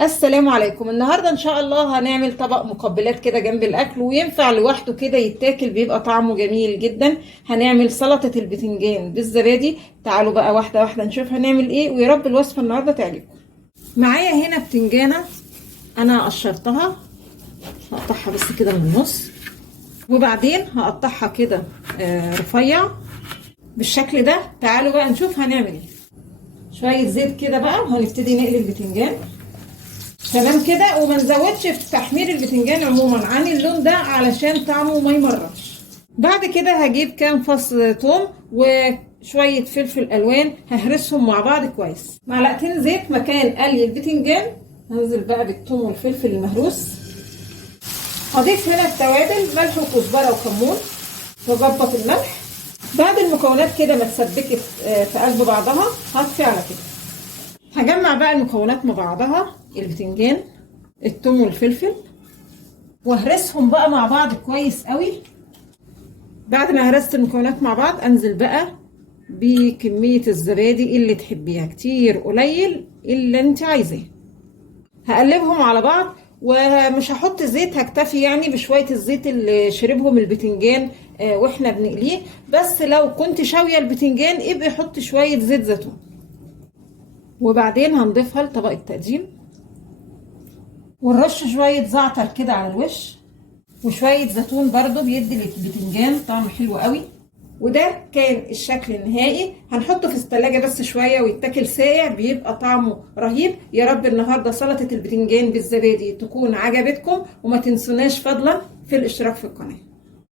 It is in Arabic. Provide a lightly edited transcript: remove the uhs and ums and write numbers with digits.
السلام عليكم. النهارده ان شاء الله هنعمل طبق مقبلات كده جنب الاكل، وينفع لوحده كده يتاكل، بيبقى طعمه جميل جدا. هنعمل سلطة البتنجان بالزبادي. تعالوا بقى واحدة واحدة نشوف هنعمل ايه، ويا رب الوصفة النهارده تعجبكم. معايا هنا بتنجانة انا قشرتها، هقطعها بس كده من النص، وبعدين هقطعها كده رفيع بالشكل ده. تعالوا بقى نشوف هنعمل ايه. شوية زيت كده بقى، وهنبتدي نقلي البتنجان تمام كده، وما نزودش في تحمير البتنجان عموما عن اللون ده علشان طعمه ما يمررش. بعد كده هجيب كام فص ثوم وشويه فلفل الوان، ههرسهم مع بعض كويس. معلقتين زيت مكان قلي البتنجان. هنزل بقى بالثوم والفلفل المهروس. هضيف هنا التوابل، ملح وكزبره وكمون، واظبط الملح. بعد المكونات كده ما اتسبكت في قلب بعضها هطفي على كده. هجمع بقى المكونات مع بعضها، البتنجان، الثوم والفلفل، وهرسهم بقى مع بعض كويس قوي. بعد ما هرست المكونات مع بعض انزل بقى بكمية الزبادي اللي تحبيها، كتير قليل اللي انت عايزاه. هقلبهم على بعض، ومش هحط زيت، هكتفي يعني بشوية الزيت اللي شربهم البتنجان واحنا بنقليه. بس لو كنت شاوية البتنجان ابقي حط شوية زيت زيتون. وبعدين هنضيفها لطبق التقديم، ونرش شوية زعتر كده على الوش، وشوية زيتون برضو بيدي للبتنجان طعم حلو قوي. وده كان الشكل النهائي. هنحطه في الثلاجة بس شوية ويتاكل ساقع، بيبقى طعمه رهيب. يا رب النهاردة سلطة البتنجان بالزبادي تكون عجبتكم، وما تنسوناش فضلا في الاشتراك في القناة.